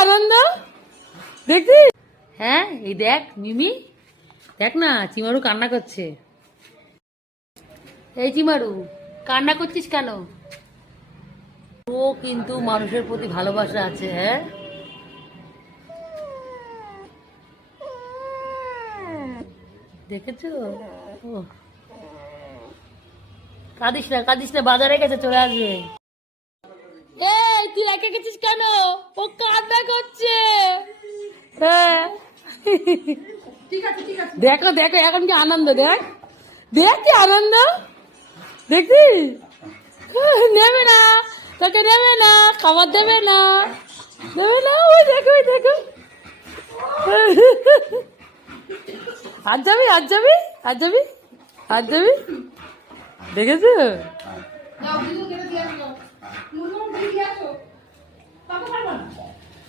আনন্দ দেখি। হ্যাঁ এই দেখ মিমি, দেখ না চিমারু কান্না করছে। এই চিমারু কান্না করছিস কেন? ও কিন্তু মানুষের প্রতি ভালোবাসা আছে। হ্যাঁ দেখেছো? ও কাঁদিস না কাঁদিস না, বাজারে গেছে চলে আসবে। এই তুই রেখে গেছিস কেন? ও কান্না করছে। হ্যাঁ দেখো দেখো এখন কি আনন্দ, দেখ দেখ কি আনন্দ দেখি। নেবে না, তোকে নেবে না, খাবার দেবে না, দেবে না। ওই দেখো ওই দেখো। আজ যাবি আজ যাবি আজ যাবি আজ যাবি, দেখেছো?